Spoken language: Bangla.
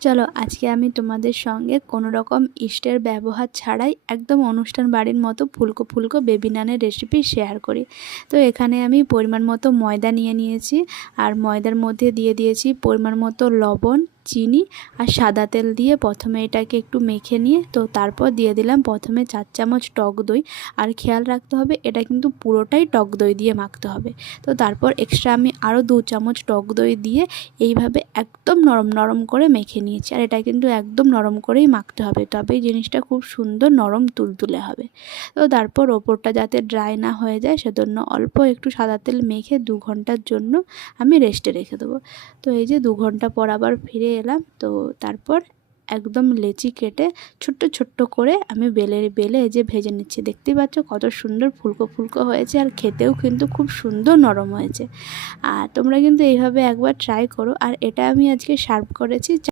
চলো আজকে আমি তোমাদের সঙ্গে কোনো রকম ইস্টের ব্যবহার ছাড়াই একদম অনুষ্ঠান বাড়ির মতো ফুলকো ফুলকো বেবি নানের রেসিপি শেয়ার করি। তো এখানে আমি পরিমাণ মতো ময়দা নিয়ে নিয়েছি, আর ময়দার মধ্যে দিয়ে দিয়েছি পরিমাণ মতো লবণ চিনি আর সাদা তেল দিয়ে প্রথমে এটাকে একটু মেখে নিয়ে, তো তারপর দিয়ে দিলাম প্রথমে চার চামচ টক দই। আর খেয়াল রাখতে হবে, এটা কিন্তু পুরোটাই টক দই দিয়ে মাখতে হবে। তো তারপর এক্সট্রা আমি আরও দু চামচ টক দই দিয়ে এইভাবে একদম নরম নরম করে মেখে নিয়েছি। আর এটা কিন্তু একদম নরম করেই মাখতে হবে তবেই জিনিসটা খুব সুন্দর নরম তুলতুলে হবে। তো তারপর ওপরটা যাতে ড্রাই না হয়ে যায়, সেজন্য অল্প একটু সাদা তেল মেখে দু ঘণ্টার জন্য আমি রেস্টে রেখে দেবো। তো এই যে দু ঘণ্টা পর আবার ফিরে এলাম। তো তারপর একদম লেচি কেটে ছোট্ট ছোট্ট করে আমি বেলে বেলে যে ভেজে নিচ্ছি। দেখতেই পাচ্ছ কত সুন্দর ফুলকো ফুলকো হয়েছে আর খেতেও কিন্তু খুব সুন্দর নরম হয়েছে। আর তোমরা কিন্তু এইভাবে একবার ট্রাই করো। আর এটা আমি আজকে সার্ভ করেছি